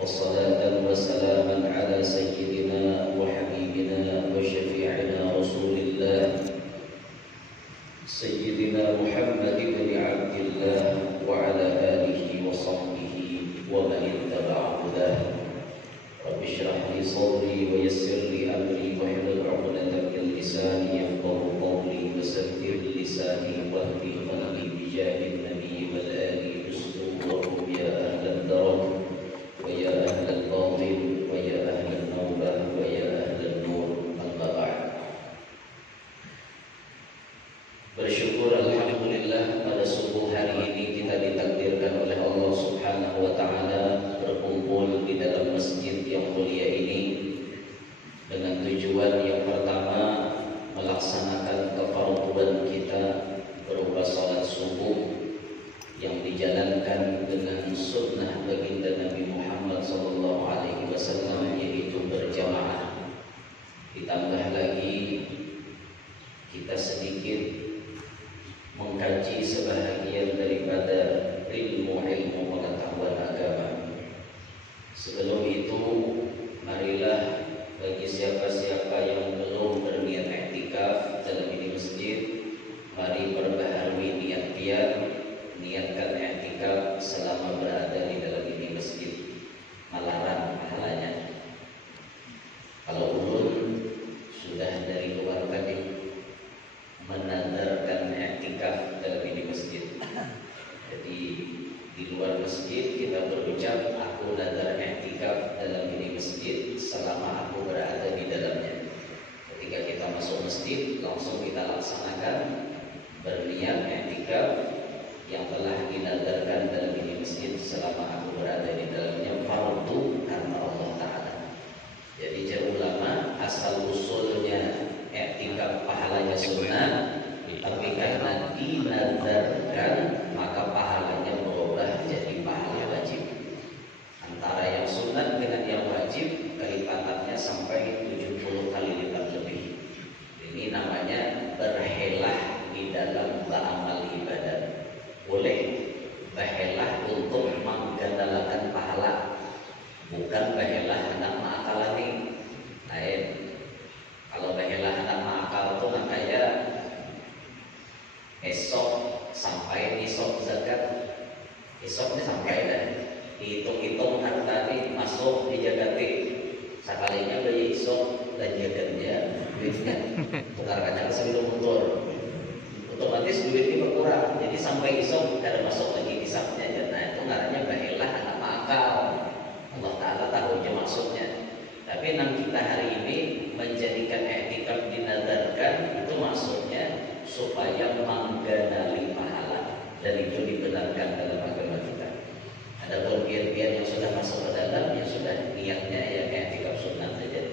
والصلاة وسلاما على سيدنا وحبيبنا وشفيعنا رسول الله سيدنا محمد بن عبد الله وعلى آله وصحبه ومن اتبع هداه. رب اشرح لي صدري ويسر لي أمري واحلل عقدة من لساني يفقهوا قولي وسدد لساني واهدي قلبي بجاه النبي والآل دستورهم يا أهل الدرج ويا أهل الباطل ويا أهل النوبة ويا أهل النور. أما بعد. Bersyukur alhamdulillah pada subuh hari ini kita ditakdirkan oleh Allah Subhanahu wa taala berkumpul di dalam masjid yang mulia ini dengan tujuan yang pertama melaksanakan kefarduan kita berupa salat subuh yang dijalankan dengan sunnah baginda Nabi Muhammad SAW, yaitu berjamaah. Ditambah lagi kita sedikit mengkaji sebahagian daripada ilmu pengetahuan agama. Sebelum itu, marilah bagi siapa-siapa yang belum berniat i'tikaf dalam ini masjid, mari perbaharui niat dia. Niatkan i'tikaf selama berada di dalam ini masjid, malaran pahalanya. Kalau ulun sudah dari luar tadi menadarkan i'tikaf dalam ini masjid. Jadi di luar masjid kita berucap, aku nadar i'tikaf dalam ini masjid selama aku berada di dalamnya. Ketika kita masuk masjid, langsung kita laksanakan berniat i'tikaf yang telah dinadarkan dalam ini masjid selama aku berada di dalamnya, fardu karena Allah Ta'ala. Jadi jauh ulama asal usulnya i'tikaf pahalanya sunnah, tapi karena dinadarkan maka pahalanya berubah jadi pahala wajib. Antara yang sunnah dengan yang wajib kelipatan sampai 70 kali lipat lebih. Ini namanya berhelah di dalam beramal ibadah. Boleh berhelah untuk menggandalakan pahala, bukan berhelah hendak mengakalani. Lain. Kalau berhelah hendak mengakal itu kan kayak esok sampai esok zakat, esok ini sampai dan hitung-hitung harta ini masuk di jakati. Sekalinya beli esok dan jakatnya duitnya tukarkannya sebelum mundur. Otomatis duit ini berkurang, jadi sampai esok tidak masuk lagi hisapnya. Nah itu namanya bahelah anak makal. Allah Ta'ala tahu aja maksudnya. Tapi nang kita hari ini menjadikan i'tikaf dinadarkan, itu maksudnya supaya mengganali pahala, dan itu dibenarkan dalam agama kita. Ada biar yang sudah masuk ke dalam, yang sudah niatnya ya i'tikaf sunnah saja,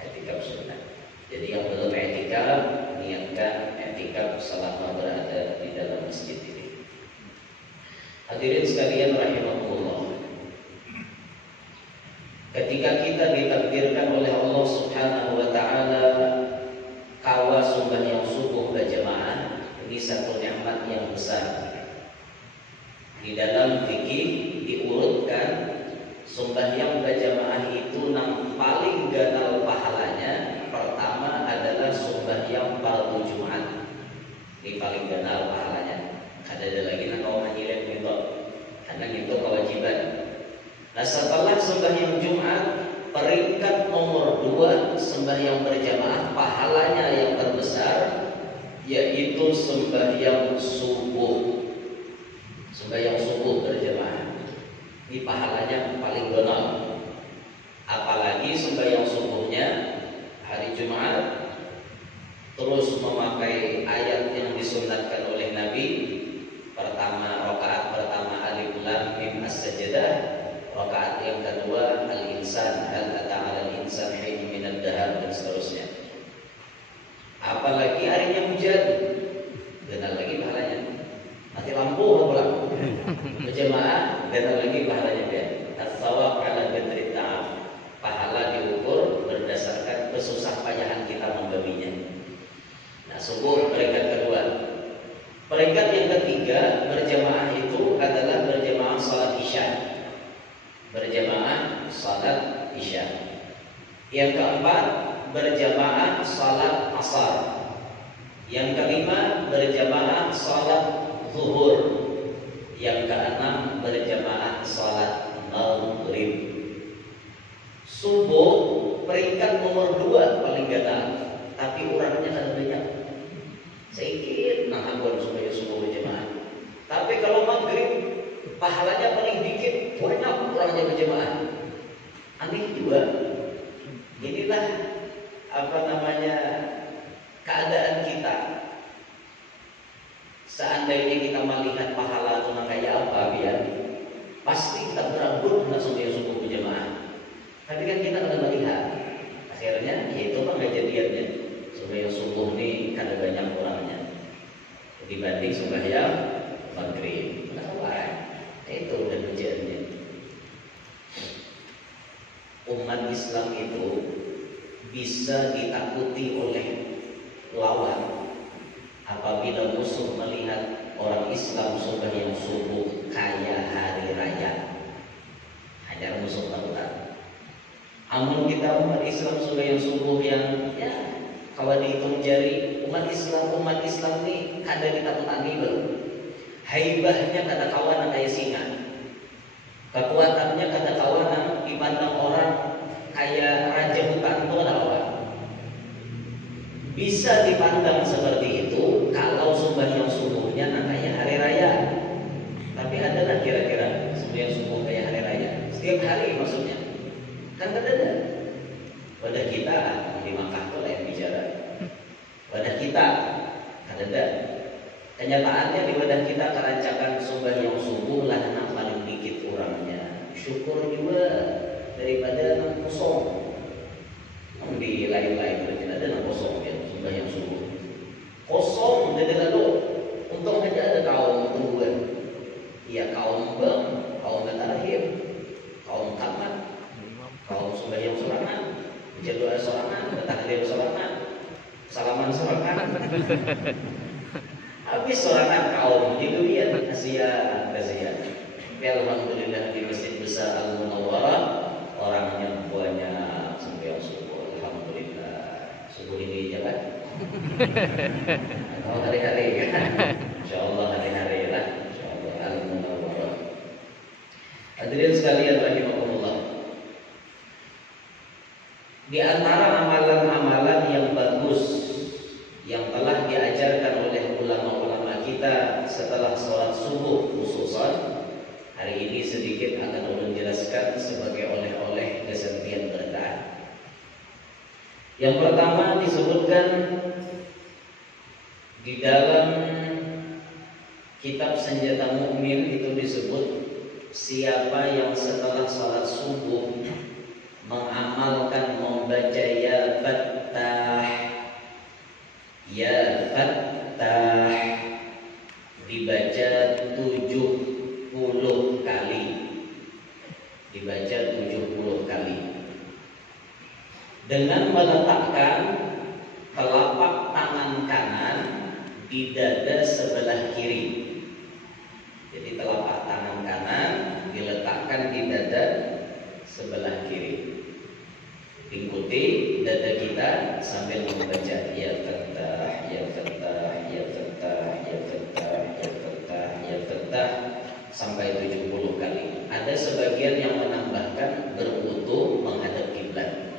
i'tikaf sunnah. Jadi yang belum i'tikaf, niatkan i'tikaf selama berada di dalam masjid ini. Hadirin sekalian rahimakumullah. Ketika kita ditakdirkan oleh Allah Subhanahu wa taala kawa sembahyang subuh berjamaah, ini satu nikmat yang besar. Di dalam fikih diurutkan sembahyang berjamaah itu yang paling ganal pahalanya. Pertama adalah sembahyang fardu Jumat. Ini paling ganal pahalanya. Ada lagi nak kau menyilet itu, karena itu kewajiban. Nah setelah sembahyang Jumat, peringkat nomor 2 sembahyang berjamaah pahalanya yang terbesar, yaitu sembahyang subuh. Sembahyang subuh berjamaah ini pahalanya paling ganal. Apalagi sembahyang subuhnya hari Jumat, terus memakai ayat yang disunatkan oleh Nabi. Pertama, rakaat pertama alif lam mim as-sajdah. Rakaat yang kedua al-insan hal ata 'alal insan hin minad dahar, dan seterusnya. Apalagi harinya hujan, ganal lagi pahalanya. Mati lampu pulang. Berjamaah ganal lagi pahalanya dia. As-shawab 'ala qadri ta'am. Pahala diukur berdasarkan kesusah payahan kita membabinya. Nah, subuh peringkat kedua. Peringkat yang ketiga berjamaah itu adalah berjamaah salat Isya. Berjamaah salat Isya. Yang keempat, berjamaah salat Asar. Yang kelima, berjamaah salat Zuhur. Yang keenam, berjamaah salat Maghrib. Subuh peringkat nomor 2 paling gatal, tapi orangnya kan banyak. Sedikit nah ampun supaya subuh berjamaah. Tapi kalau Maghrib pahalanya paling dikit, banyak orangnya berjamaah. Aneh juga. Inilah keadaan kita. Seandainya kita melihat pahala itu kayak apa, biar pasti kita berambut langsung dia subuh berjamaah. Tapi kan kita tidak melihat. Akhirnya ya itu kan kejadiannya. Supaya subuh ini kada banyak orangnya dibanding sembahyang Maghrib. Kenapa? Itu udah kejadiannya. Umat Islam itu bisa ditakuti oleh lawan apabila musuh melihat orang Islam sembahyang subuh kayak hari raya. Hajar musuh takutan. Amun kita umat Islam sembahyang subuh yang kalau dihitung jari umat Islam ini kada ditakutani belum. Haibahnya kada kawan kayak singa. Kekuatannya kada kawan dipandang orang kayak raja hutan itu kada kawan. Bisa dipandang seperti itu kalau sembahyang subuhnya kayak hari raya. Tapi adalah kira-kira sembahyang subuh kayak hari raya setiap hari maksudnya. Kan ada. Pada kita di Makkah itu lain bicara. Pada kita kan ada. Kenyataannya di badan kita kerancakan sembahyang subuh lah paling dikit orangnya. Syukur juga daripada kosong. Di lain-lain berarti ada kosong ya sembahyang subuh. Kosong dari lalu. Untung aja ada kaum tungguan. Iya kaum bang, kaum terakhir, kaum tamat, kaum sembahyang sorangan, jadwal sorangan, takbir sorangan, salaman sorangan. Habis sorangan kaum itu dia kasihan. Alhamdulillah di Masjid Besar Al-Munawwarah orangnya banyak sembahyang subuh. Alhamdulillah. Subuh ini jalan. Kalau hari-hari kan. Insyaallah hari-hari lah. Insyaallah Al-Munawwarah. Hadirin sekalian rahimakumullah. Di antara amalan-amalan yang bagus yang telah diajarkan oleh ulama-ulama kita setelah sholat subuh khususan, hari ini sedikit akan ulun jelaskan sebagai oleh-oleh kesentian berkah. Yang pertama disebutkan di dalam kitab Senjata Mukmin itu disebut siapa yang setelah sholat subuh mengamalkan membaca ya Fattah dibaca 70 kali. Dibaca 70 kali. Dengan meletakkan telapak tangan kanan di dada sebelah kiri. Jadi telapak tangan kanan diletakkan di dada sebelah kiri. Ikuti dada kita sambil membaca ya Fattah, ya Fattah, ya Fattah, ya Fattah, ya Fattah, ya Fattah sampai 70 kali. Ada sebagian yang menambahkan berwudu menghadap kiblat.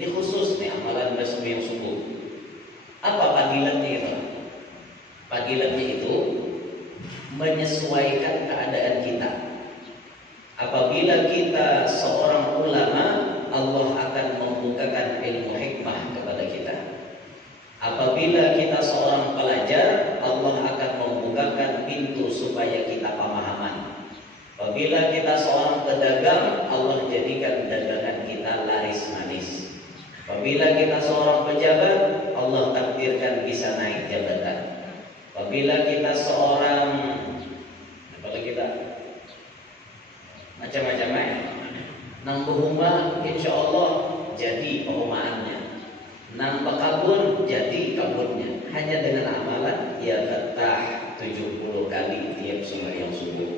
Ini khusus nih amalan sembahyang subuh. Apa panggilannya itu? Panggilannya itu menyesuaikan keadaan kita. Apabila kita seorang ulama, Allah akan membukakan ilmu hikmah kepada kita. Apabila kita seorang pelajar, Allah akan membukakan pintu supaya kita pemahaman. Apabila kita seorang pedagang, Allah jadikan dagangan kita laris manis. Apabila kita seorang pejabat, Allah takdirkan bisa naik jabatan. Apabila kita seorang macam-macam nang berumah, insya Allah jadi perumahannya. Nang berkabun jadi kabunnya. Hanya dengan amalan ya Fattah 70 kali tiap sembahyang subuh.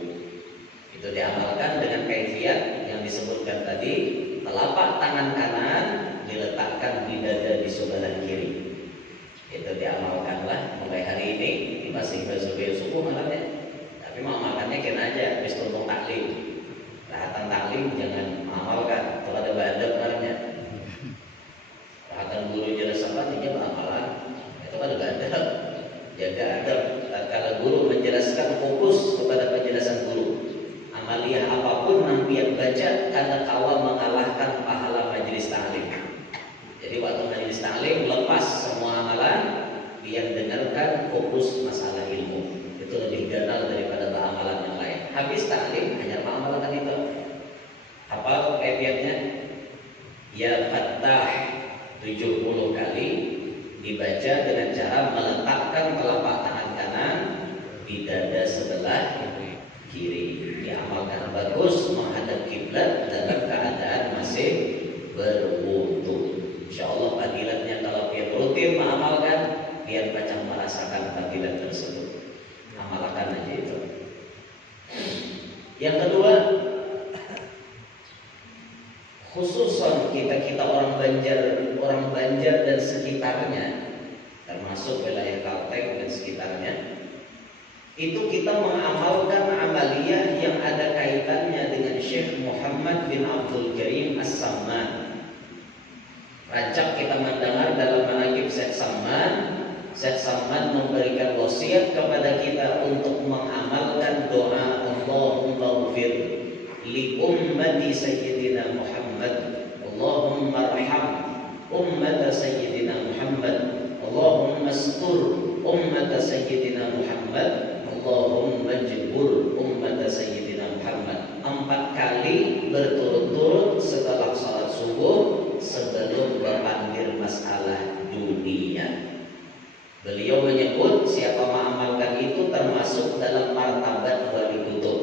Itu diamalkan dengan kaifiat yang disebutkan tadi, telapak tangan kanan diletakkan di dada di sebelah kiri. Itu diamalkanlah mulai hari ini di masing subuh malamnya. Tapi mau makannya kena aja habis tumpung taklim. Rahatan taklim jangan mengamalkan. Kalau ada badab namanya. Rahatan guru jelas apa dia amalan. Itu kan ada adab. Jaga adab. Tatkala guru menjelaskan, fokus kepada penjelasan guru. Amaliyah apapun nanti yang baca karena kawan mengalahkan pahala majelis taklim. Jadi waktu majelis taklim lepas semua amalan, biar dengarkan, fokus masalah ilmu. Itu lebih ganal daripada amalan yang lain. Habis taklim hanya amalan itu. Apa kaifiatnya? Ya Fattah 70 kali dibaca dengan cara meletakkan telapak tangan kanan di dada sebelah kiri. Diamalkan bagus menghadap kiblat dalam keadaan masih berwudu. Insyaallah fadilatnya kalau dia rutin mengamalkan, dia macam merasakan fadilat tersebut. Amalkan aja itu. Yang kedua, khususan kita orang Banjar dan sekitarnya, termasuk wilayah Kalteng dan sekitarnya, itu kita mengamalkan amaliyah yang ada kaitannya dengan Syekh Muhammad bin Abdul Karim As-Samman. Rancak kita mendengar dalam manaqib Syekh Samman. Syekh Samman memberikan wasiat kepada kita untuk mengamalkan doa Allahumma ghfir li ummati sayyidina Muhammad, Allahumma arham ummata sayyidina Muhammad, Allahumma astur ummata sayyidina Muhammad, Allahumma jbur ummata sayyidina Muhammad. 4 kali berturut-turut setelah salat subuh sebelum berpanggil masalah dunia. Beliau menyebut siapa mengamalkan itu termasuk dalam martabat wali kutub.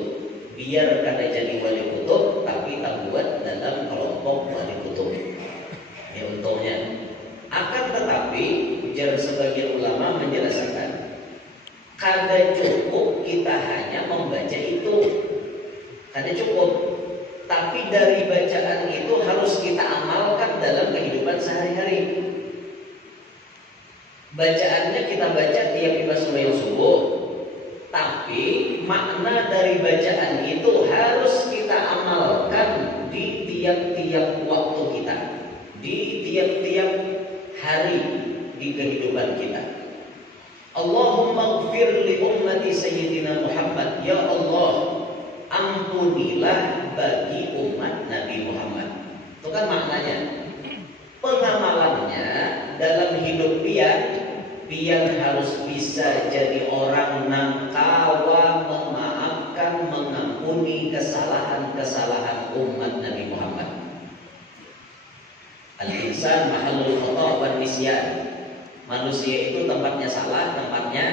Biar kada jadi wali kutub, tapi tak buat dalam kelompok wali kutub. Ini untungnya. Akan tetapi, ujar sebagian ulama menjelaskan, kada cukup kita hanya membaca itu. Kada cukup. Tapi dari bacaan itu harus kita amalkan dalam kehidupan sehari-hari. Bacaannya kita baca tiap kita sembahyang subuh, tapi makna dari bacaan itu harus kita amalkan di tiap-tiap waktu kita, di tiap-tiap hari di kehidupan kita. Allahumma ighfir li ummati sayyidina Muhammad. Ya Allah, ampunilah bagi umat Nabi Muhammad. Itu kan maknanya. Pengamalannya dalam hidup biar harus bisa jadi orang nang kawa memaafkan, mengampuni kesalahan-kesalahan umat Nabi Muhammad. Al-insan mahallul khata' wan nisyan. Manusia itu tempatnya salah, tempatnya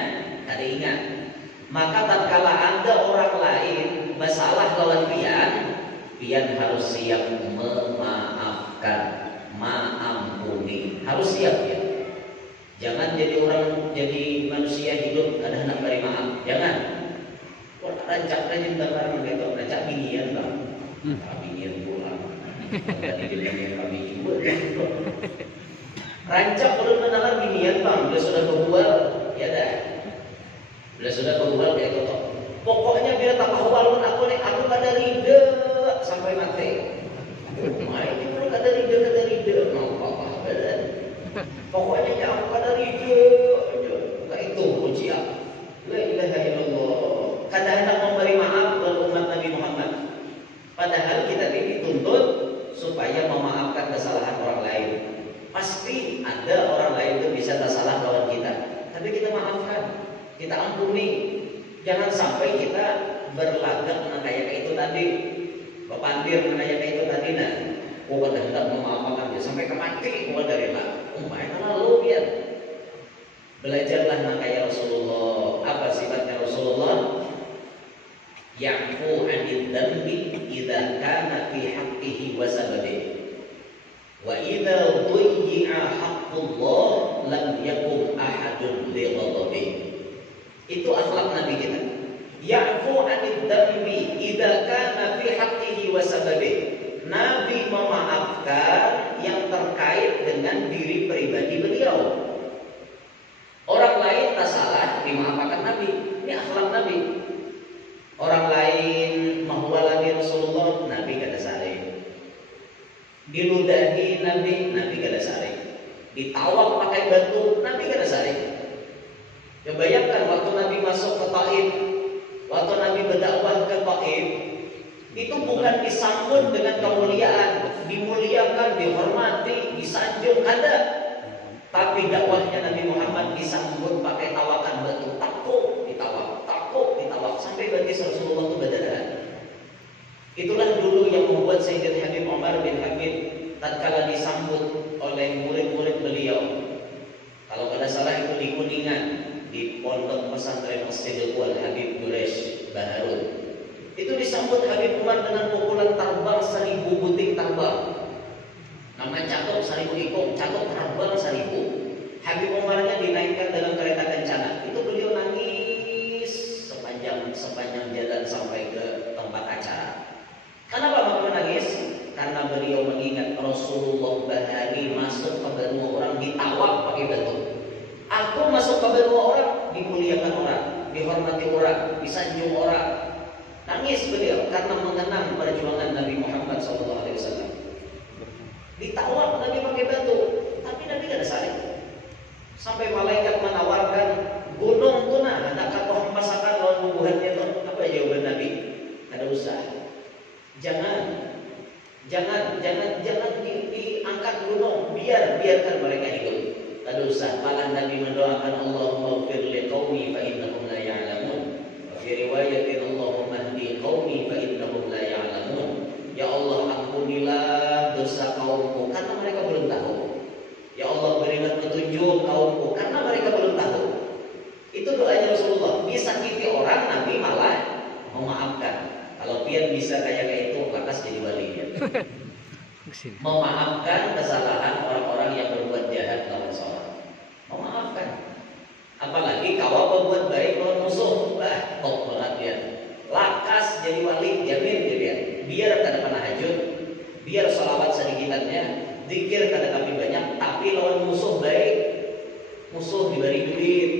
ada ingat. Maka tatkala ada orang lain masalah lawan pian harus siap memaafkan, mengampuni. Harus siap ya. Jangan jadi manusia hidup ada hendak beri maaf. Jangan. Kok rancak aja bakar begitu, rancak binian bang. Binian pulang. Tadi dia kami ibu. Rancak belum mendengar binian bang, dia sudah kebual, ya dah. Bila sudah kebual kayak gitu. Pokoknya bila tak kebual pun aku kada rida sampai mati. Ini pun kada rida mau apa benar. Pokoknya ya aku kada rida aja. Nah itu ujian. La ilaha illallah. Kada hendak memberi maaf kepada umat Nabi Muhammad. Padahal kita ini dituntut supaya memaafkan kesalahan orang lain. Pasti ada orang lain itu bisa tersalah lawan kita, tapi kita maafkan, kita ampuni. Jangan sampai kita berlagak kayak itu tadi, berpandir kayak itu tadi. Nah, kada hendak memaafkan dia sampai ke mati, dari lah. Mereka lalu biar belajarlah kayak Rasulullah. Apa sifatnya Rasulullah? Ya'fu 'anil dzambi idza kana fi haqqihi wa sababihi. Wa idza dhuyyi'a haqqullah lam yakum ahadun li ghadabihi. Itu akhlak Nabi kita. Ya'fu 'anid dzambi idza kana fi haqqihi wa sababih. Nabi memaafkan yang terkait dengan diri pribadi beliau. Orang lain tak salah dimaafkan Nabi. Ini akhlak Nabi. Orang lain mahwalani Rasulullah, Nabi kada saring. Diludahi Nabi, Nabi kada saring. Ditawak pakai batu, Nabi kada saring. Ya bayangkan waktu Nabi masuk ke Taif, waktu Nabi berdakwah ke Taif, itu bukan disambut dengan kemuliaan, dimuliakan, dihormati, disanjung, ada. Tapi dakwahnya Nabi Muhammad disambut pakai tawakan batu, takuk, ditawak, sampai bagi Rasulullah itu berdarah. Itulah dulu yang membuat Sayyidina Habib Umar bin Habib tatkala disambut oleh murid-murid beliau. Kalau tidak salah itu di Kuningan, di pondok pesantren Masjidil Wal Habib Quraisy Baharun. Itu disambut Habib Umar dengan pukulan terbang 1000 buting terbang. Nama cakep 1000 ikong, cakep terbang 1000. Habib Umarnya dinaikkan dalam kereta kencana. Itu beliau nangis sepanjang jalan sampai ke tempat acara. Kenapa Bapak menangis? Karena beliau mengingat Rasulullah bahari masuk ke kedua orang ditawak pakai batu. Aku masuk ke kedua orang dimuliakan orang, dihormati orang, disanjung orang. Nangis beliau karena mengenang perjuangan Nabi Muhammad SAW. Ditawak Nabi pakai batu, tapi Nabi tidak saling. Sampai malaikat menawarkan gunung tuna, hendak kau hempasakan lawan bubuhannya itu. Apa jawaban Nabi? Ada usaha. Jangan diangkat gunung, biarkan mereka hidup. Ada usaha. Malah Nabi mendoakan Allahumma ighfir li qaumi fa innahum la ya'lamun. Fi riwayatin Allahumma hdi qaumi fa innahum la ya'lamun. Ya Allah, ampunilah dosa kaumku karena mereka belum tahu. Ya Allah, berilah petunjuk kaumku karena mereka belum tahu. Itu doanya Rasulullah. Disakiti orang, Nabi malah memaafkan. Kalau dia bisa kayak itu, lantas jadi wali dia. Memaafkan kesalahan orang-orang yang berbuat jahat lawan seorang. Memaafkan. Apalagi kalau berbuat baik lawan musuh, top banget dia. Lakas jadi wali, jamin dia. Biar kada pernah hajut, biar salawat sedikitannya, zikir kada kami banyak, tapi lawan musuh baik. Musuh diberi duit,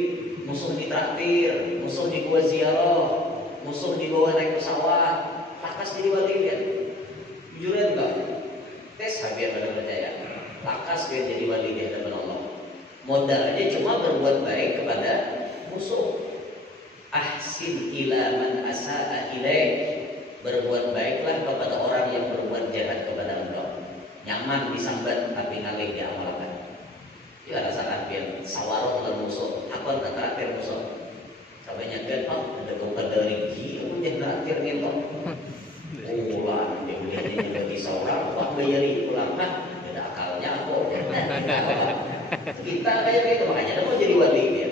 musuh ditraktir, musuh dibawa ziarah, musuh dibawa naik pesawat, lakas jadi wali dia. Jujur enggak? Tes biar pada percaya. Lakas dia jadi wali di hadapan Allah. Modalnya cuma berbuat baik kepada musuh. Ahsin ila man asa'a ilaik. Berbuat baiklah kepada orang yang berbuat jahat kepada engkau. Nyaman disambat tapi ngalih diamalkan. Itu ada salah biar sawarot dan musuh. Aku tak terakhir musuh. Sampai nyaget, ada kau dari gila yang terakhir gitu. Ulang dia melihatnya jadi seorang, wah bayari pulang kan, ada akalnya aku. Kita kayak gitu makanya ada mau jadi wali ya.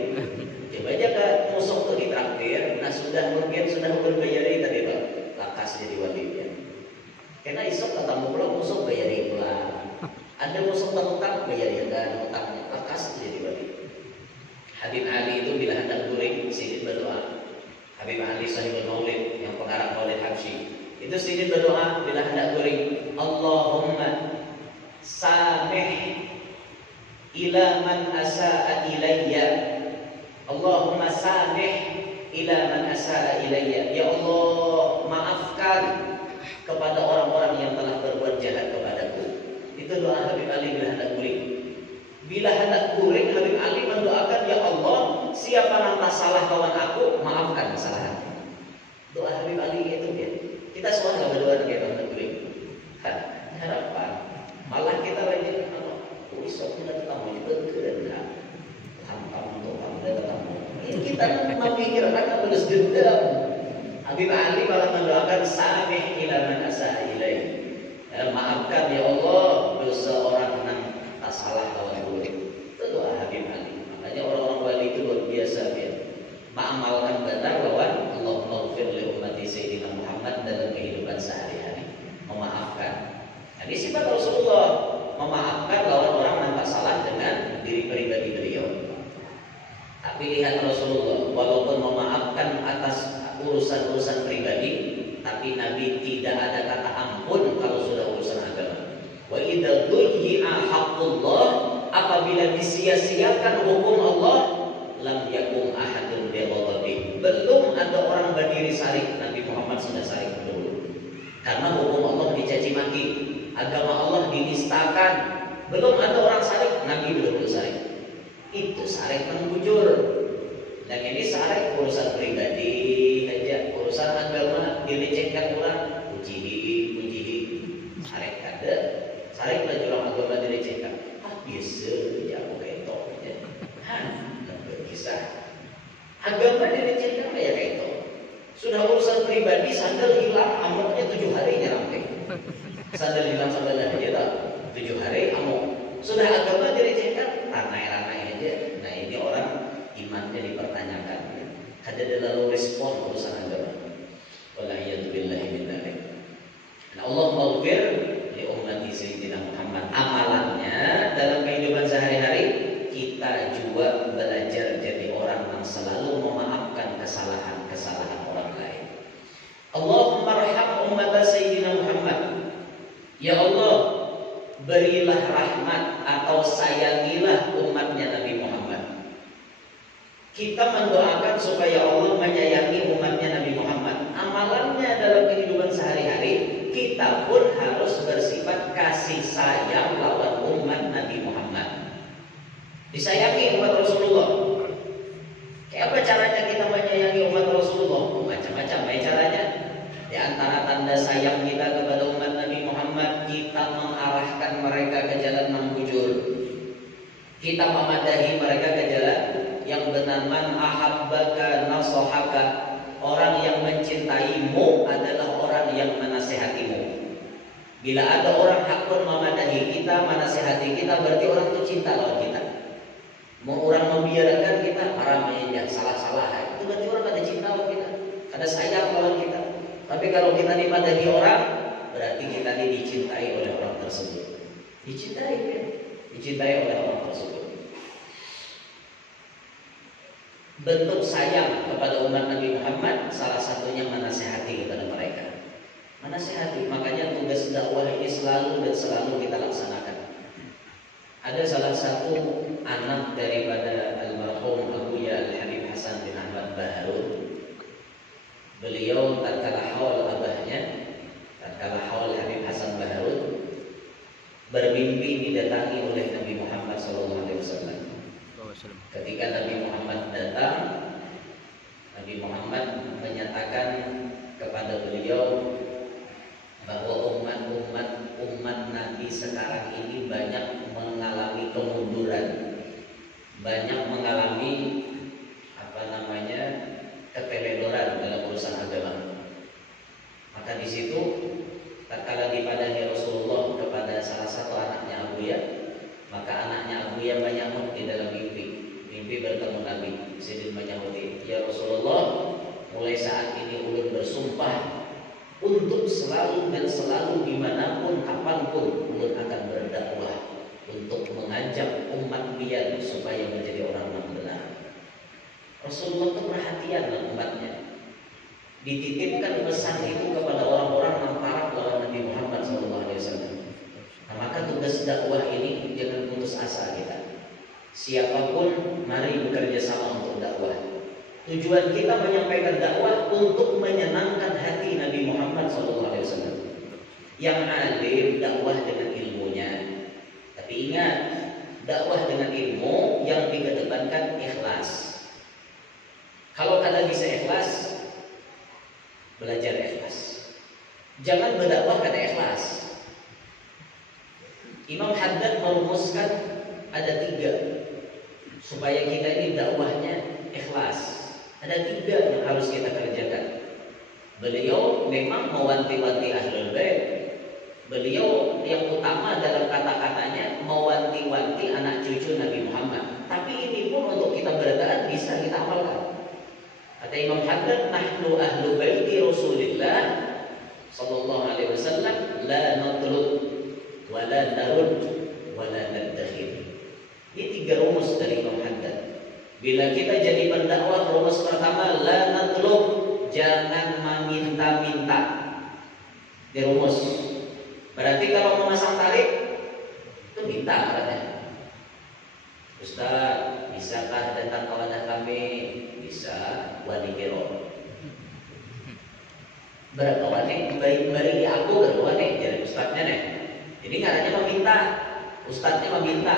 Coba aja kan musuh tuh ditraktir, nah mungkin sudah berbayari tadi tuh, lakas jadi wali ya. Karena isok ketemu pulang musuh bayari pulang. Ada musuh utang bayari kan utangnya, lakas jadi wali. Habib Ali itu bila hendak guring, sidin berdoa. Habib Ali Sahibul Maulid yang pengarang Maulid Habsyi itu sidin berdoa bila hendak guring, Allahumma samih ila man asa'a ilayya. Allahumma samih ila man asa'a ilayya. Ya Allah, maafkan kepada orang-orang yang telah berbuat jahat kepadaku. Itu doa Habib Ali bila hendak guring. Bila hendak guring, Habib Ali mendoakan, ya Allah, siapa yang salah kawan aku, maafkan kesalahan. Doa Habib Ali itu dia. Kita semua nggak berdoa dia hendak guring. Harapan. Malah kita lagi besok kita ketemu juga keren. Hampam untuk kita ketemu. Kita memikirkan harus dendam. Habib Ali malah mendoakan samih ila man asa'a ilaih. Maafkan ya Allah dosa orang yang tak salah kawan gue. Itu doa Habib Ali. Makanya orang-orang wali itu luar biasa ya. Mengamalkan benar lawan Allahumma ighfir li ummati Sayyidina Muhammad dalam kehidupan sehari-hari. Memaafkan. Jadi sifat Rasulullah memaafkan lawan orang yang tak salah dengan diri pribadi beliau. Tapi lihat Rasulullah, walaupun memaafkan atas urusan-urusan pribadi, tapi Nabi tidak ada kata ampun kalau sudah urusan agama. Wa idza dhuyyi'a haqqullah, apabila disia-siakan hukum Allah, lam yakum ahadun bighadabi. Belum ada orang berdiri sarik, Nabi Muhammad sudah sarik dulu. Karena hukum Allah dicaci maki, agama Allah dinistakan. Belum ada orang sarik, Nabi belum sarik. Itu sarik mengbujur. Dan ini sarik urusan pribadi aja, urusan agama dilecehkan orang, puji. Sarik ada, sarik pelajaran agama dilecehkan. Biasa aja aku kayak itu aja. Berkisah. Agama dilecehkan kayak itu. Sudah urusan pribadi, sandal hilang, amoknya 7 hari nyampe. Sandal hilang sandal aja tak? 7 hari amok. Sudah agama dilecehkan, ranai-ranai aja. Nah ini orang imannya dipertanyakan. Ada lalu respon urusan agama. Wallahiyadubillahi min dzalik. Nah Allah maghfir li ummati sayyidina Muhammad. Amalannya dalam kehidupan sehari-hari, kita juga belajar jadi orang yang selalu memaafkan kesalahan orang lain. Allahumma arham ummat sayyidina Muhammad. Ya Allah, berilah rahmat atau sayangilah umatnya Nabi Muhammad. Kita mendoakan supaya Allah menyayangi umatnya Nabi Muhammad. Amalannya dalam kehidupan sehari-hari, kita pun harus bersifat kasih sayang lawan umat Nabi Muhammad. Disayangi umat Rasulullah. Kayak apa caranya kita menyayangi umat Rasulullah? Macam-macam caranya. Di antara tanda sayang kita kepada umat Nabi Muhammad, kita mengarahkan mereka ke jalan yang bujur. Kita memadahi mereka ke jalan yang benar. Man ahabbaka nasahaka. Orang yang mencintaimu adalah orang yang menasehatimu. Bila ada orang hakun memadahi kita, menasehati kita, berarti orang itu cinta lawan kita. Mau orang membiarkan kita, haram aja, salah-salah. Itu berarti orang ada cinta lawan kita, ada sayang lawan kita. Tapi kalau kita dimadahi orang, berarti kita dicintai oleh orang tersebut. Dicintai oleh orang tersebut. Bentuk sayang kepada umat Nabi Muhammad salah satunya menasehati kepada mereka. Menasehati, makanya tugas dakwah ini selalu kita laksanakan. Ada salah satu anak daripada almarhum Abuya Al-Habib Hasan bin Ahmad Baharun. Beliau tatkala haul abahnya, tatkala haul Habib Hasan Baharun, bermimpi didatangi oleh Nabi Muhammad SAW. Ketika Nabi Muhammad datang, Nabi Muhammad menyatakan kepada beliau bahwa umat Nabi sekarang ini banyak mengalami kemunduran, banyak mengalami keteledoran dalam urusan agama. Maka di situ tatkala dipadahi Rasulullah kepada salah satu anaknya Abuya, maka anaknya Abuya menyahut di dalam mimpi bertemu Nabi. Sidin menyahuti, ya Rasulullah, mulai saat ini ulun bersumpah untuk selalu dan selalu dimanapun kapanpun ulun akan berdakwah untuk mengajak umat biar supaya menjadi orang yang benar. Rasulullah itu perhatian dengan umatnya. Dititipkan pesan itu kepada orang-orang yang parah lawan Nabi Muhammad SAW. Nah, maka tugas dakwah ini jangan putus asa kita. Siapapun mari bekerja sama untuk dakwah. Tujuan kita menyampaikan dakwah untuk menyenangkan hati Nabi Muhammad SAW. Yang alim dakwah dengan ilmunya. Tapi ingat, dakwah dengan ilmu yang dikedepankan ikhlas. Kalau kalian bisa ikhlas, belajar ikhlas. Jangan berdakwah karena ikhlas. Imam Haddad merumuskan ada 3 supaya kita ini dakwahnya ikhlas. Ada 3 yang harus kita kerjakan. Beliau memang mewanti-wanti ahlul bait. Beliau yang utama dalam kata-katanya mewanti-wanti anak cucu Nabi Muhammad. Tapi ini pun untuk kita berdaan bisa kita amalkan. Kata Imam Haddad, nahnu ahlu baiti Rasulillah sallallahu alaihi wasallam la natlub wa la narud wa la nadakhil. Ini 3 rumus dari Imam Haddad. Bila kita jadi pendakwah, rumus pertama la natlub, jangan meminta-minta. Dirumus. Berarti kalau mau masang tarik itu minta katanya. Ustaz, bisakah datang ke wadah kami? Bisa, wani kiro. Berapa wani? Bari aku berapa wani? Jadi ustaznya nih. Jadi katanya meminta, ustaznya meminta.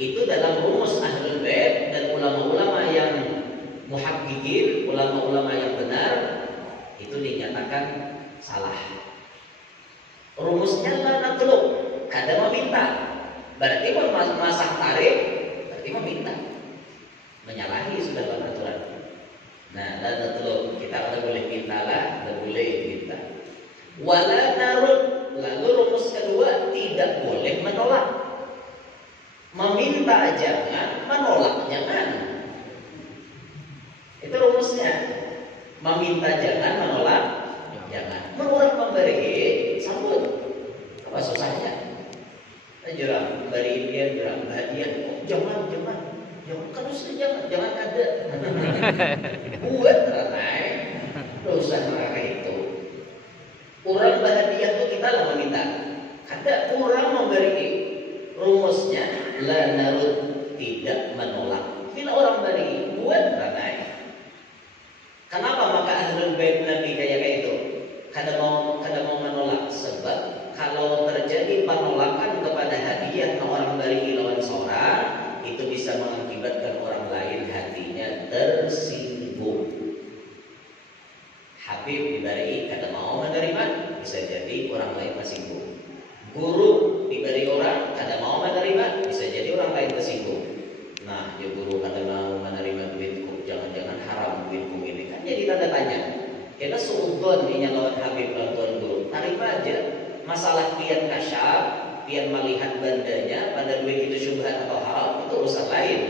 Itu dalam rumus ahlul bait dan ulama-ulama yang muhaqqiqin, ulama-ulama yang benar itu dinyatakan salah. Rumusnya la natlub, kada meminta. Berarti masang tarik, berarti meminta. Menyalahi sudah dalam aturan. Nah, la natlub, kita kada boleh minta lah, kada boleh minta. Wala narud, lalu rumus kedua tidak boleh menolak. Meminta jangan, menolak jangan. Itu rumusnya. Meminta jangan, menolak jangan. Menolak memberi, sambut. Apa susahnya? Jurang beri dia, jurang hadiah. Jangan. Kan usah jangan ada. Buat ranai, usah mereka itu. Orang bahagia itu kita lah meminta. Kada orang memberi. Rumusnya la narud, tidak menolak. Bila orang beri buat ranai. Kenapa maka ahlul bait Nabi kayak itu? Kada mau menolak, sebab kalau terjadi penolakan kepada hadiah orang beri lawan seorang, itu bisa mengakibatkan orang lain hatinya tersinggung. Habib diberi kada mau menerima, bisa jadi orang lain tersinggung. Guru diberi orang kada mau menerima, bisa jadi orang lain tersinggung. Nah, ya guru kada mau menerima duitku, jangan-jangan haram duitku ini kan jadi tanda tanya. Karena suudon ini lawan Habib lawan tuan guru. Terima aja masalah pian kasyaf, pian melihat bandanya pada duit itu syubhat atau haram itu urusan lain.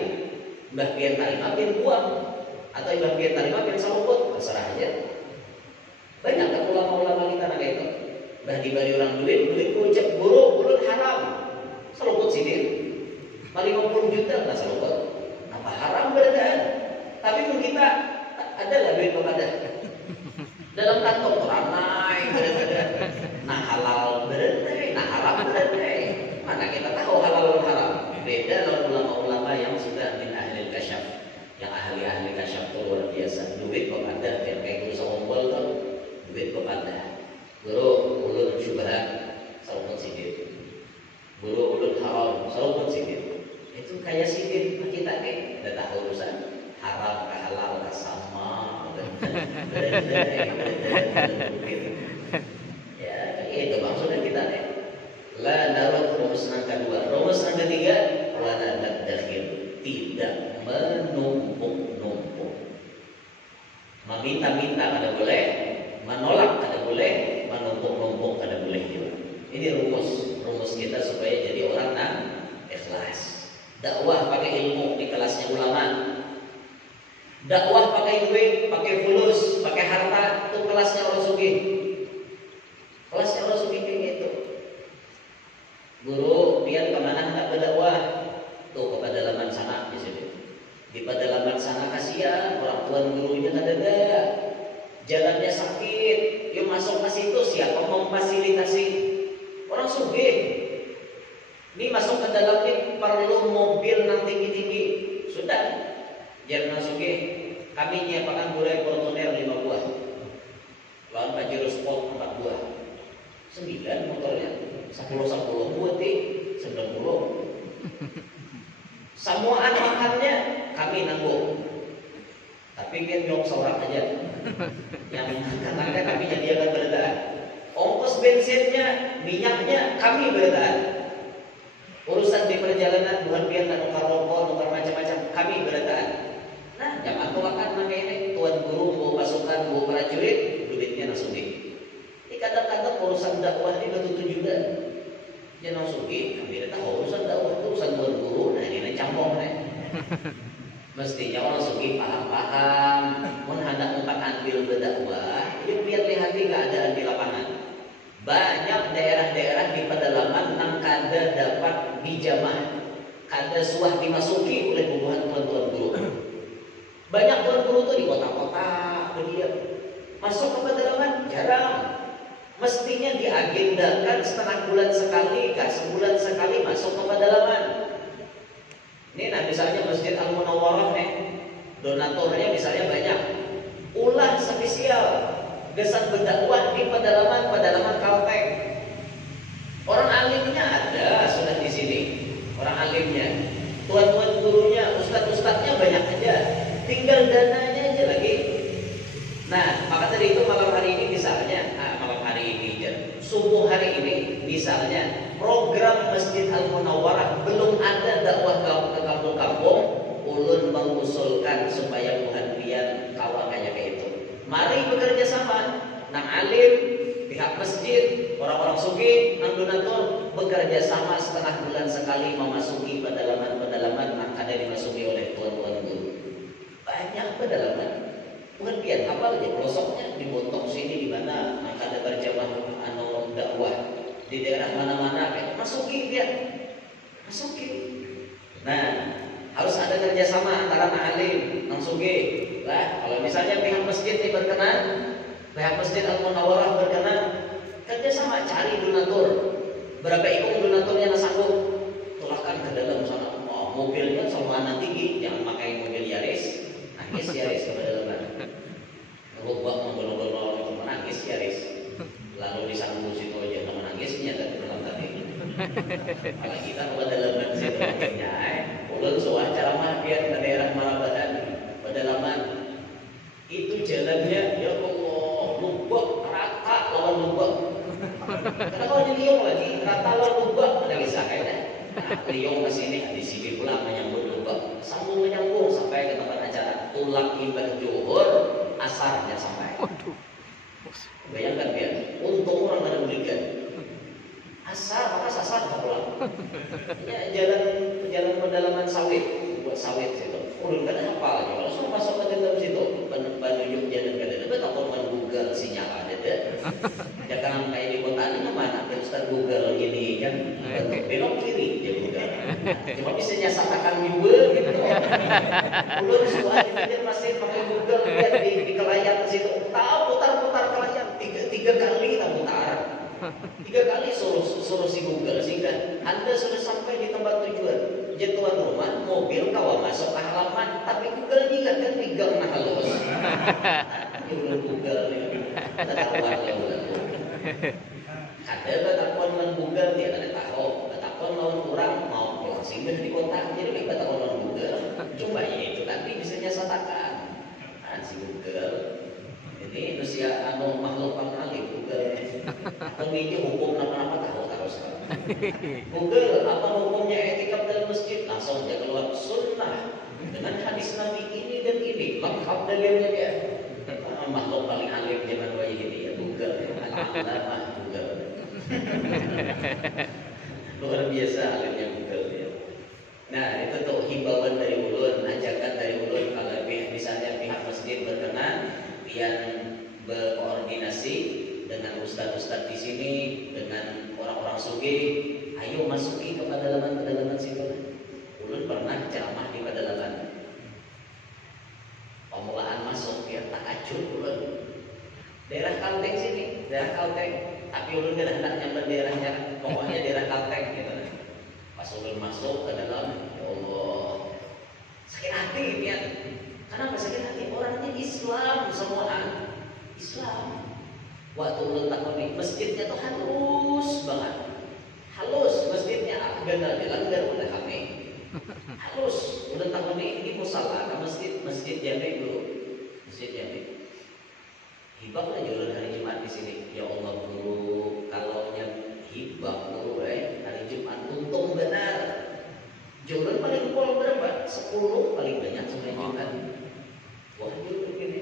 Mbah pian terima pian buang, atau mbah pian terima pian saluput, terserah aja. Banyak kan ulama-ulama kita kayak itu. Mbah diberi orang duit ucap guru haram, saluput sini. 50 juta nggak saluput. Apa haram beradaan? Tapi pun kita ada lah duit kepada dalam kantong ramai beradaan. Nah halal beradaan, nah haram beradaan. Mana kita tahu halal dan haram? Beda dengan ulama-ulama yang sudah min ahli kasyaf, yang ahli-ahli kasyaf itu luar biasa. Duit kepada yang kayak guru sawombol tuh, duit kepada guru ulun syubhat saluput sidin, guru ulun haram saluput sidin. Itu kayak sidin kita nih udah tahu urusan haram ke halal ke sama ya itu maksudnya kita nih. La narud rumus yang kedua. Rumus yang ketiga, wala nadakhir, tidak menumpuk-numpuk. Meminta-minta kada boleh, menolak kada boleh, menumpuk-numpuk kada boleh juga. Ini rumus kita supaya jadi orang yang ikhlas. Dakwah pakai ilmu di kelasnya ulama. Dakwah pakai duit, pakai fulus, pakai harta, itu kelasnya orang sugih. Kelasnya orang sugih kayak gitu. Guru, biar kemana hendak berdakwah? Tuh ke pedalaman sana di sini. Di pedalaman sana kasihan orang tuan gurunya ada. Jalannya sakit, yuk masuk ke situ. Siapa memfasilitasi? Orang sugih. Ini masuk ke dalamnya perlu mobil yang tinggi-tinggi. Sudah, jangan masukin. Kami nyiapkan gulai Fortuner 5 buah, lawan Pajero Sport 4 buah, 9 motornya, 10 buat 90. Semuaan makannya kami nanggung. Tapi kan nyok seorang aja. Yang katanya kami nyediakan beredaan. Ongkos bensinnya, minyaknya kami beredaan. Urusan di perjalanan bukan biar nukar rokok, nukar macam-macam, kami beredaan. Nah, jangan tolakan nama ini. Tuan guru mau pasukan, mau prajurit, duitnya langsung di. Ini kadang-kadang urusan dakwah ini betul juga. Dia langsung di, kami tidak tahu urusan dakwah itu urusan tuan guru. Nah ini campur nih. Mestinya orang sugi paham-paham. Mun hendak ambil berdakwah, ini lihat-lihat keadaan di lapangan. Banyak daerah-daerah di pedalaman yang kada dapat dijamah, kada suah dimasuki oleh bubuhan tuan-tuan guru. Banyak tuan guru tuh di kota-kota, dia Masuk ke pedalaman jarang. Mestinya diagendakan setengah bulan sekali, sebulan sekali masuk ke pedalaman. Ini nah misalnya Masjid Al-Munawwarah nih, donaturnya misalnya banyak. Ulah spesial gesan berdakwah di pedalaman Kalteng. Orang alimnya ada sudah di sini. Orang alimnya, tuan-tuan gurunya, ustadz-ustadznya banyak aja. Tinggal dananya aja lagi. Nah, maka tadi itu malam hari ini misalnya, subuh hari ini misalnya program Masjid Al-Munawwarah belum ada dakwah ke kampung-kampung, ulun mengusulkan supaya Tuhan pian kawan kayak itu. Mari bekerja sama, nang alim, pihak masjid, orang-orang sugih, nang donatur bekerja sama setengah bulan sekali memasuki pedalaman-pedalaman yang ada dimasuki oleh tuan-tuan guru. Banyak pedalaman. Bukan pian apa aja pelosoknya di Bontok sini di mana ada berjamaah dakwah di daerah mana-mana kayak masuki dia. Masuki. Nah, harus ada kerjasama antara alim, nang sugih. Lah, kalau misalnya pihak masjid ini berkenan, pihak Masjid Al-Munawwarah berkenan, kerjasama cari donatur. Berapa ikut donaturnya yang sanggup? Tolakkan ke dalam sana. Oh, mobilnya sama tinggi, jangan pakai mobil Yaris. Nangis Yaris ke pedalaman. Rubah menggolong-golong itu menangis Yaris. Lalu disambung situ aja nggak menangisnya tapi dalam tadi. Kalau kita ke pedalaman situ akhirnya, ulun soal ceramah biar ke daerah Malabadan, pedalaman itu jalannya ya Allah lubak rata lawan lubak. Karena kalau di Liong lagi rata lawan lubak ada bisa kayaknya. Nah, Liong ke sini di sini pula menyambut lubak, sambung menyambung sampai ke tempat acara tulak ibadah Johor asarnya sampai. Bayangkan dia, untung orang ada belikan. Asar, maka sasar nggak pulang. Ya, jalan pedalaman sawit, buat sawit situ. Ulun kan apa aja, kalau sudah masuk ke dalam situ, penunjuk jalan ke dalam, betul kalau Google sinyal ada deh. Jangan kayak di kota ini mana, Ustaz Google gini kan, belok kiri dia Google. Cuma bisa nyasatakan juga gitu. Ulun sudah dia masih pakai Google lihat di kelayan situ, tahu putar-putar kelayan tiga kali kita putar. 3 kali suruh si Google sehingga Anda sudah sampai di tempat tujuan. Jadi tuan rumah mobil kawan masuk ke halaman, tapi Google juga kan tinggal nah halus. Google nih, ada kawan yang ada takon dengan Google dia ada tahu, takon lawan orang mau pulang singgah di kota, jadi kita takon lawan Google. Coba ya itu tadi bisa nyatakan, si Google. Ini Indonesia makhluk paling Google. Pengikut hukum apa-apa tahu terus. Google apa hukumnya etika dalam masjid? Langsung dia keluar sunnah dengan hadis Nabi ini dan ini. Lengkap dalilnya dia. Makhluk paling alim zaman bayi ini ya Google. Alamah Google. Luar biasa alimnya Google dia. Nah itu tuh himbauan dari ulun, ajakan dari ulun kalau misalnya pihak masjid berkenan yang berkoordinasi dengan ustadz-ustadz di sini, dengan orang-orang sugih, ayo masuki ke pedalaman situ. Ulun pernah ceramah di pedalaman. Pemulaan masuk ya takajub ulun. Daerah Kalteng sini, daerah Kalteng. Tapi ulun tidak hendak nyamper daerahnya, pokoknya daerah Kalteng gitu. Pas ulun masuk ke dalam, ya Allah, sakit hati ya. Kenapa sakit hati? Orangnya Islam semuaan. Islam. Waktu ulun takoni masjidnya tuh halus banget. Halus masjidnya, gandar udah kami. Halus. Ulun takoni ini musala ke masjid Jami dulu. Masjid Jami. Hibah lah jualan hari Jumat di sini. Ya Allah guru, kalau yang hibah guru hari Jumat untung benar. Jualan paling pol berapa? 10 paling banyak sampai Jumat. Wah itu begini.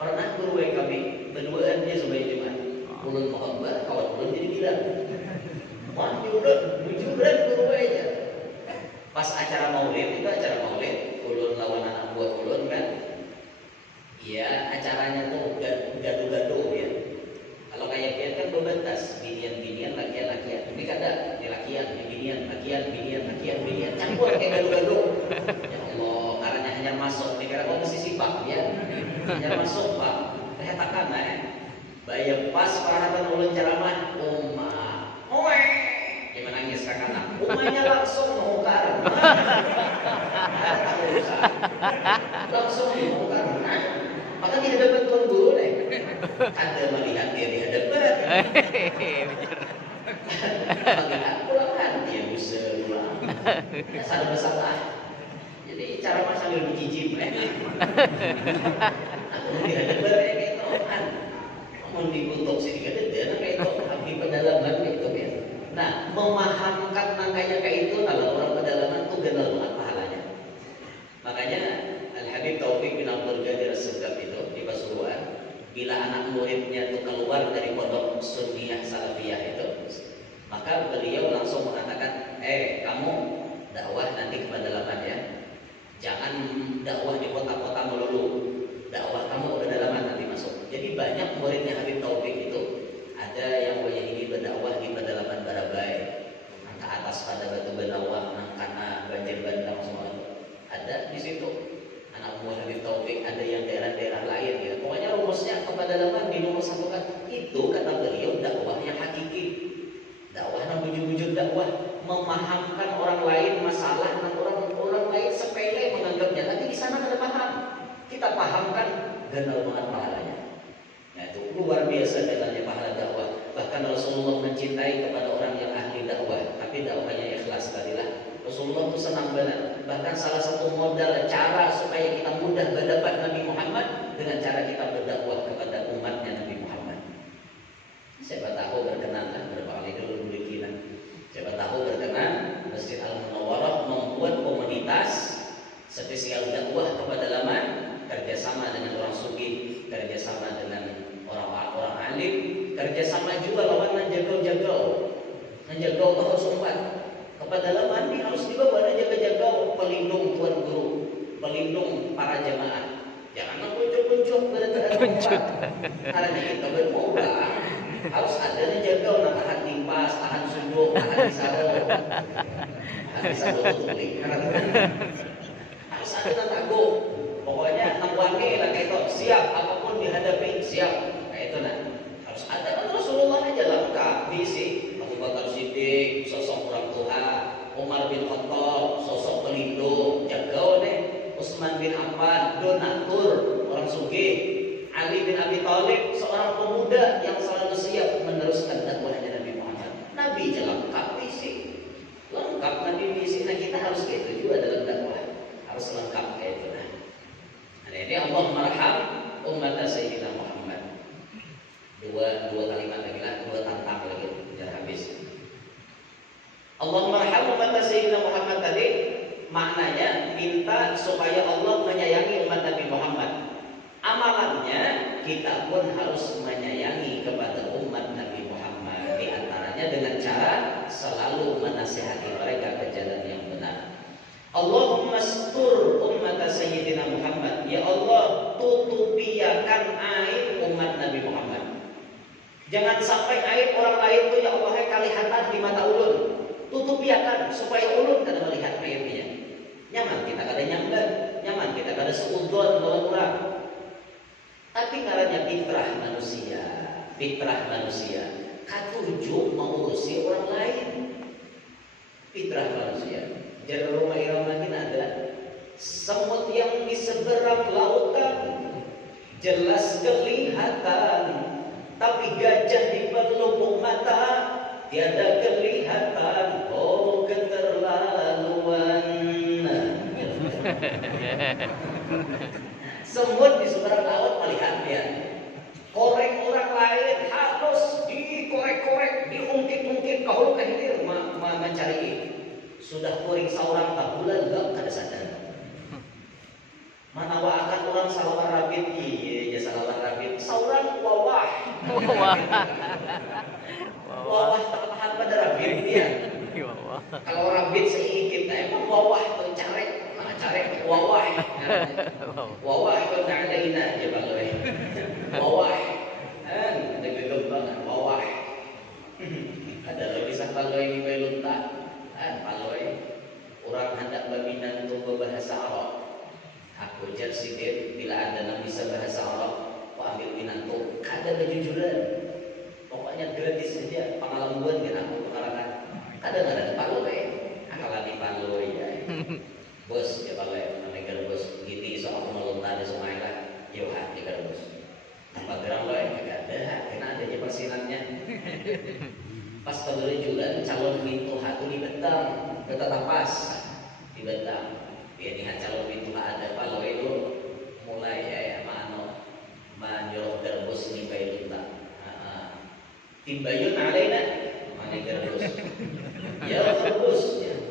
Pernah guru kami berduaan dia sampai Jumat. Ulun Muhammad kawan ulun jadi bilang, wah jualan guru aja. Pas acara maulid itu ulun lawan anak buah ulun kan. Ya acaranya tuh gaduh-gaduh ya. Kalau kayak dia kan berbentas binian lakian. Ini kada di lakian, di binian. Campur kayak gaduh-gaduh. Ya Allah, karena hanya masuk dikira kau mesti sipak ya. Hanya masuk Pak. Hetakan bayar pas parahatan ulun ceramah umma oe gimana nangis kakak umanya langsung mengukar langsung mengukar maka tidak dapat tuan guru deh ada melihat dia dihadapan melihat pulangan dia bisa pulang salah masalah jadi cara mas sambil mencicip aku dihadapan kayak gitu kan mau dikutuk sih kan dia kayak itu abdi pedalaman gitu ya. Nah, memahamkan makanya kayak itu kalau orang pedalaman tuh kenal banget pahalanya. Makanya Al Habib Taufik bin Abdul Qadir As-Segaf itu di Pasuruan, bila anak muridnya tuh keluar dari pondok Sunniyah Salafiyah itu, maka beliau langsung mengatakan, kamu dakwah nanti ke pedalaman ya, jangan dakwah di kota-kota melulu, dakwah kamu ke pedalaman nanti masuk. Jadi banyak muridnya Habib Taufik itu ada yang ini berdakwah di pedalaman Barabai, ke atas pada batu benawang, karena banjir bandang semua itu ada di situ. Anak murid Habib Taufik ada yang daerah-daerah lain ya. Pokoknya rumusnya ke pedalaman dinomor-satukan. Itu kata beliau dakwah yang hakiki. Dakwah yang wujud-wujud dakwah, memahamkan orang lain masalah dan orang lain sepele menganggapnya. Nanti di sana ada paham. Kita pahamkan ganal banget pahalanya. Nah, itu luar biasa jalannya pahala dakwah. Bahkan Rasulullah mencintai kepada orang yang ahli dakwah, tapi dakwahnya ikhlas tadilah. Rasulullah itu senang banget. Bahkan salah satu modal cara supaya kita mudah berdapat Nabi Muhammad dengan cara kita berdakwah kepada umatnya Nabi Muhammad. Siapa tahu berkenan lah berapa kali dulu bikinan. Siapa tahu berkenan Masjid Al-Munawwarah membuat komunitas spesial dakwah ke pedalaman, kerjasama dengan orang sugih, kerjasama dengan orang-orang alim, kerjasama juga lawan menjaga-jaga kalau sempat ke pedalaman ini harus dibawa jaga-jaga pelindung tuan guru, pelindung para jamaah. Jangan kuncup-kuncup berada-ada karena kita bermoga harus ada jaga nak tahan timpas, tahan sunduk, tahan disaro, tutup harus ada natago. Pokoknya nangwangi lah kayak itu siap apapun dihadapi siap. Kayak itu nah harus ada kan Rasulullah aja lengkap diisi. Abu Bakar Siddiq sosok orang tua, Umar bin Khattab sosok pelindung, jaga deh. Utsman bin Affan donatur orang sugih, Ali bin Abi Thalib seorang pemuda yang selalu siap meneruskan dakwahnya Nabi Muhammad. Nabi aja lengkap diisi. Lengkap Nabi diisi. Nah kita harus gitu juga dalam dakwah harus lengkap kayak itu nah. Ini Allah marham umat Sayyidina Muhammad. Dua kalimat lagi lah, dua tantang lagi biar habis. Allah marham umat Sayyidina Muhammad tadi maknanya minta supaya Allah menyayangi umat Nabi Muhammad. Amalannya kita pun harus menyayangi kepada umat Nabi Muhammad. Di antaranya dengan cara selalu menasihati mereka ke jalan yang benar. Allahumma astur umat Sayyidina Muhammad. Ya Allah, tutupiakan aib umat Nabi Muhammad. Jangan sampai aib orang lain itu ya Allah kelihatan di mata ulun. Tutupiakan supaya ulun kada melihat aibnya. Nyaman kita kada nyamban, nyaman kita kada seudon lawan orang. Tapi karena fitrah manusia, katuju mengurusi orang lain. Fitrah manusia. Jadi rumah irama ini ada semut yang di seberang lautan jelas kelihatan, tapi gajah di pelupuk mata tiada kelihatan. Oh keterlaluan. Semut di seberang laut melihat dia. Korek orang lain harus dikorek-korek, diungkit-ungkit kahul kahilir mencari. Sudah kuring seorang tak bulan gak kada sadar. Manawa akan orang salawar rabit, iya salawar rabit. Seorang wawah. Wawah tahan pada rabit dia. Kalau rabit sedikit, emang wawah tuh carek, carek wawah. Wawah itu tak ada ina aja baloi. Wawah, ada kegembangan wawah. Ada lagi sah baloi ni belunta. Paloi orang hendak berminat untuk berbahasa Arab. Aku ujar sidir bila ada yang bisa bahasa Arab, aku ambil minat jujuran. Pokoknya gratis saja pengalaman kan aku pengalaman. Kadang-kadang palu akalan di palu ya. Bos ya kalau namanya bos gini so aku melontar di Sumaila yo hati kan bos apa gerang lo enggak ada kena ada aja persinannya pas kebetulan calon pintu hatu di Betang tetap pas di Betang dia nih calon pintu ada kalau itu mulai ya mano manjol terbos ni bayi kita timbayun alaina mana terbos ya terbos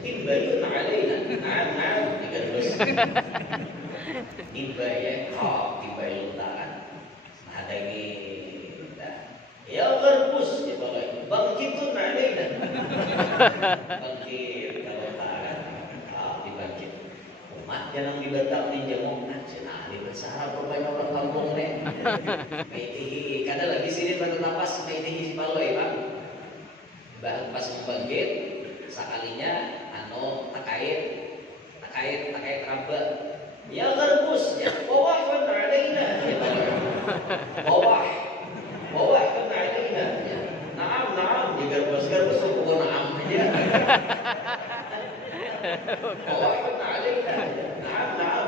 timbayun alaina terus tiba ya tiba luntakan ada ini ya berbus ya bangkitun alaina bangkit kalau tahan dibangkit umat jangan dibatang di jemong nah di besar banyak orang kampung nih kadang lagi sini pada napas ini si paloi pak pas membangkit sekalinya terkait raba ya garbus ya bawah kan alaina bawah kan alaina ya naam di garbus bukan naam aja bawah kan alaina naam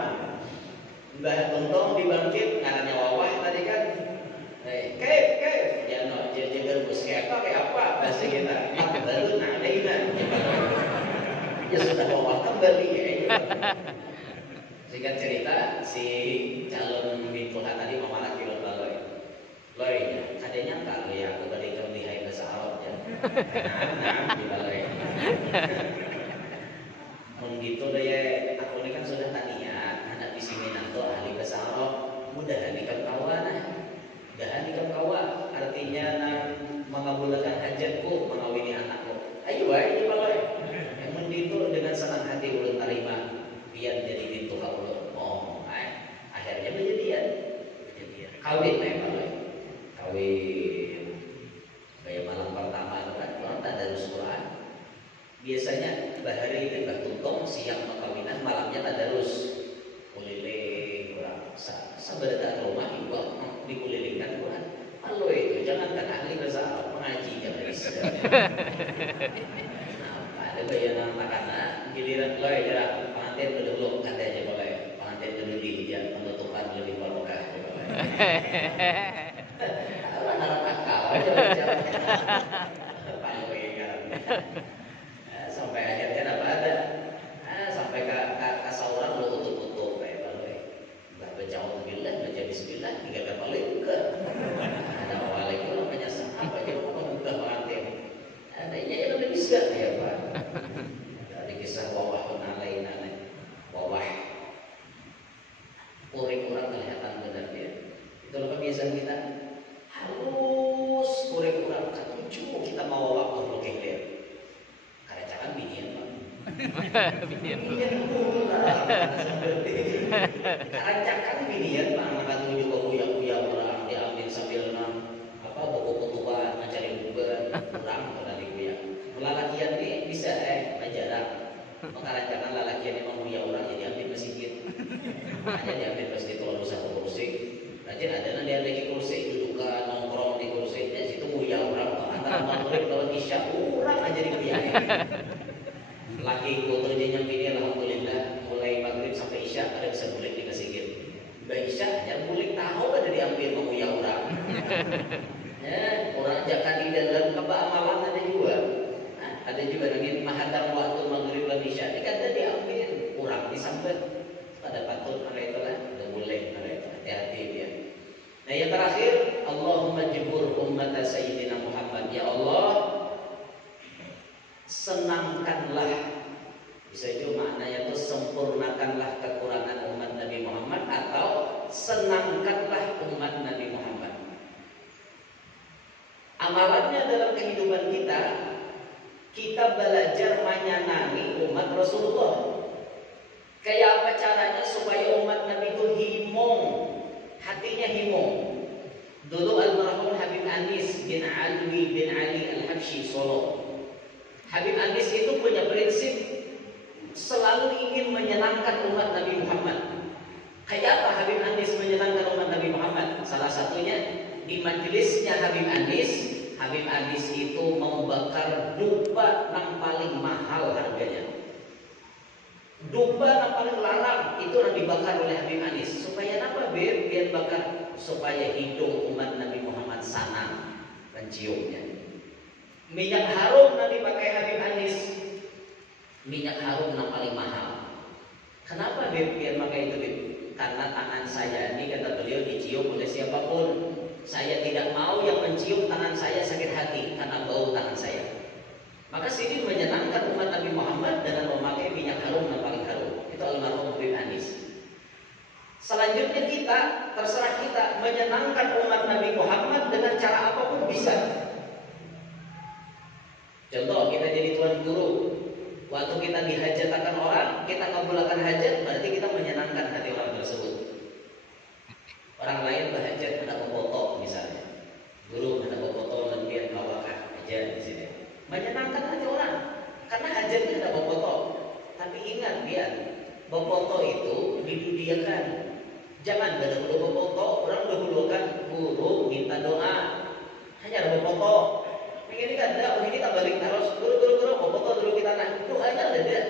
Mbah Tontong dibangkit ngarannya wawah tadi kan kaif ya no jadi garbus kayak apa bahasa kita baru alaina ya sudah bawah kembali ya. Singkat cerita si calon bintuhan tadi memalaki loy adanya kali ya aku tadi kau lihai bahasa Arab ya nah di balai begitu deh ya aku ini kan sudah tadinya anak di sini nanti ahli bahasa Arab mudahan ikam kawan artinya mengabulkan hajatku mengawini anakku ayo di balai itu dengan senang hati ulun terima biar jadi pintu ulun akhirnya berjadian kawin kayak malam pertama itu kan orang tak ada Quran biasanya bahari dan Tuntong siang perkawinan malamnya tak ada keliling orang sebenarnya rumah ibu dikulilingkan Quran halo itu jangankan ahli bahasa Arab mengaji jangan bisa ada bayangan makanan giliran loy jarak pengantin dulu kata aja boleh pengantin dulu dia penutupan lebih barokah boleh harap akal aja sampai akhirnya apa ada sampai ke saurang lu tutup kayak boleh baca alhamdulillah baca bismillah 3 kali juga ada waalaikumsalam penyasar apa aja buka pengantin ada yang lebih bisa ya Pak dari kisah wawah alaina wawah kuring orang kelihatan benar dia itu kebiasaan kita harus kuring orang ketujuh kita mau wawah berlokeh dia karena jangan binian Pak binian karena jangan binian Pak anak ketujuh kuya orang diambil sambil buku ketuaan mencari buban kurang tadi kuya lalakian ini bisa menjarak mengarancakan lalakian yang memuja orang jadi ambil masjid hanya diambil masjid kalau bisa kursi nanti ada dia lagi kursi dudukan nongkrong di kursi ya situ mulia orang antara maghrib lawan isya orang aja di kuya laki fotonya yang ini alhamdulillah mulai maghrib sampai isya ada bisa bulik di masjid Mbak Isya hanya bulik tahu ada diambil memuja orang orang jakan di dalam keamalan ada juga dengan mahadam waktu maghrib dan isya ini kan diambil kurang disambut pada patut mereka lah udah boleh mereka hati-hati dia. Nah yang terakhir Allahumma jibur ummat Sayyidina Muhammad ya Allah senangkanlah bisa itu maknanya itu sempurnakanlah kekurangan umat Nabi Muhammad atau senangkanlah umat Nabi Muhammad. Amalannya dalam kehidupan kita belajar menyenangi umat Rasulullah. Kayak apa caranya supaya umat Nabi itu himong, hatinya himong. Dulu almarhum Habib Anis bin Alwi bin Ali Al-Habsyi Solo. Habib Anis itu punya prinsip selalu ingin menyenangkan umat Nabi Muhammad. Kayak apa Habib Anis menyenangkan umat Nabi Muhammad? Salah satunya di majelisnya Habib Anis itu membakar dupa yang paling mahal harganya. Dupa yang paling larang itu yang dibakar oleh Habib Anis. Supaya apa biar bakar? Supaya hidung umat Nabi Muhammad sanang menciumnya. Minyak harum yang dipakai Habib Anis, minyak harum yang paling mahal. Kenapa biar pakai itu Bib? Karena tangan saya ini, kata beliau, dicium oleh siapapun. Saya tidak mau yang mencium tangan saya sakit hati karena bau tangan saya. Maka sini menyenangkan umat Nabi Muhammad dengan memakai minyak harum yang paling harum. Itu almarhum Habib Anis. Selanjutnya kita, terserah kita menyenangkan umat Nabi Muhammad dengan cara apapun bisa. Contoh, kita jadi tuan guru. Waktu kita dihajatkan orang, kita ngabulkan hajat, berarti kita menyenangkan hati orang tersebut. Orang lain berhajat hendak foto misalnya, guru hendak foto dan dia bawakan hajat di sini, menyenangkan hati orang, karena hajatnya hendak foto. Tapi ingat dia, foto itu didudiakan. Jangan dahulu foto, orang dahulukan guru minta doa, hanya foto. Ini kan ada, ini tak balik harus guru foto dulu kita kan doanya ada.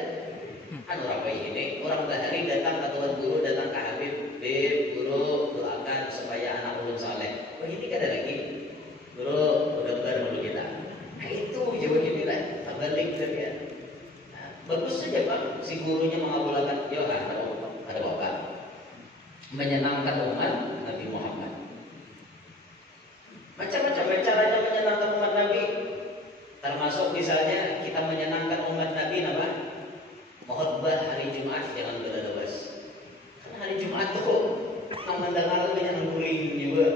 Kan orang baik ini, orang bahari datang ke tuan guru, datang ke Habib, guru doakan supaya anak ulun saleh. Oh ini kan ada lagi, guru udah dulu kita. Nah itu jawab ini lah, tak balik dia. Nah, bagus saja Pak, si gurunya mengabulkan, yo ada bapak, menyenangkan umat Nabi Muhammad. Macam-macam caranya menyenangkan umat Nabi. Termasuk misalnya kita menyenangkan umat Nabi apa? Khutbah hari Jumat jangan berlepas. Karena hari Jumat itu yang mendengar banyak nangguring juga.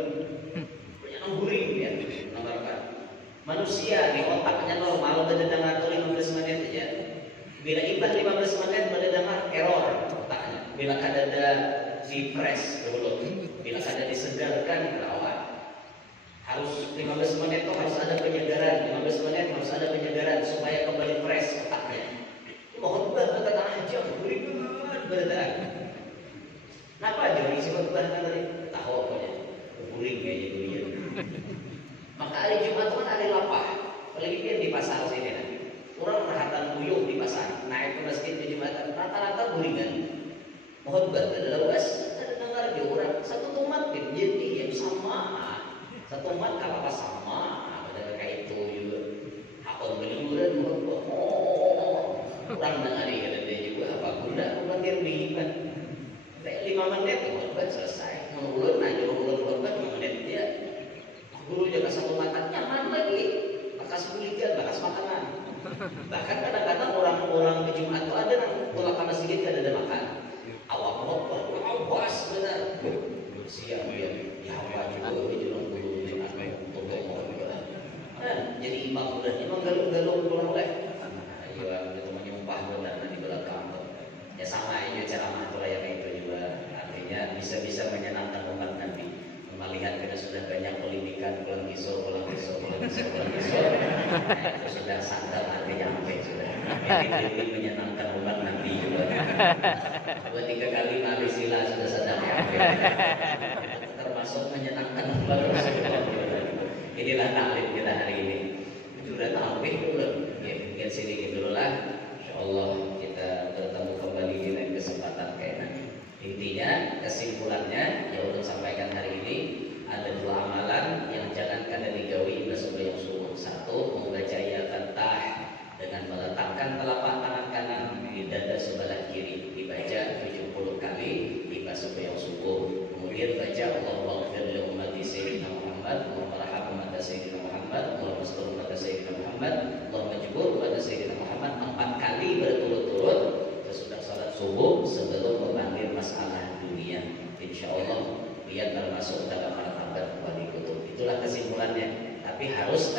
Banyak nangguring ya, mendengarkan. Manusia di otaknya normal mendengar tuh 15 menit aja. Bila ibad 15 menit mendengar error otaknya. Bila kadada di press dulu, bila kadada disegarkan lawan. Harus 15 menit itu harus ada penyegaran, 15 menit harus ada penyegaran supaya kembali fresh otaknya. Mohon banget aja, beri berat. Kenapa jadi si khutbah tadi? Tahu pokoknya, guring kayak gitu ya. Maka hari Jumat itu kan hari lapah, apalagi dia di pasar sini kan. Orang rahatan buyung di pasar, naik ke masjid di Jumatan, rata-rata guringan. Mohon banget ada lepas, ada dengar dia orang satu tomat jadi yang sama. Satu umat apa sama, ada kayak itu juga. Hakon bener-bener kurang dengar dia juga apa guna dia beriman. Kayak 5 menit khutbah selesai. Menurut aja khutbah 5 menit dia. Guru jaga satu mata nyaman lagi. Bakas kulikan, bakas makanan. Bahkan kadang-kadang orang-orang di Jumat itu ada yang pulang ke masjid ada makan. Awak khutbah, awas benar. Siap dia, ya apa juga jelang guru. Jadi imam udah memang galung-galung pulang leh. Ayo kita menyumpah benar di belakang. Ya sama aja ceramah itu yang itu juga. Artinya bisa-bisa menyenangkan umat Nabi. Melihat kita sudah banyak politikan pulang kisah. Itu sudah sadar artinya apa sudah. Jadi menyenangkan umat Nabi juga. 2-3 kali kali sila sudah sadar ya. Termasuk menyenangkan umat Rasulullah. Inilah taklim kita hari ini. Sudah tampil belum? Ya, mungkin sedikit dulu lah. Insyaallah kita bertemu kembali di lain kesempatan kayaknya. Intinya, kesimpulannya yang untuk sampaikan hari ini ada 2 amalan yang jangan kada digawi sebelum yang subuh. 1, membaca ya Fatah dengan meletakkan telapak tangan kanan di dada sebelah kiri, dibaca 70 kali di sebelum yang subuh. Kemudian baca Allahumma ighfir li ummati sayyidina Muhammad, Sayyidina Muhammad, Allahumma salli ala Sayyidina Muhammad, Allahumma jubur pada Sayyidina Muhammad 4 kali berturut-turut sesudah salat subuh sebelum memanggil masalah dunia. Insyaallah biar termasuk dalam martabat wali kutub. Itulah kesimpulannya. Tapi harus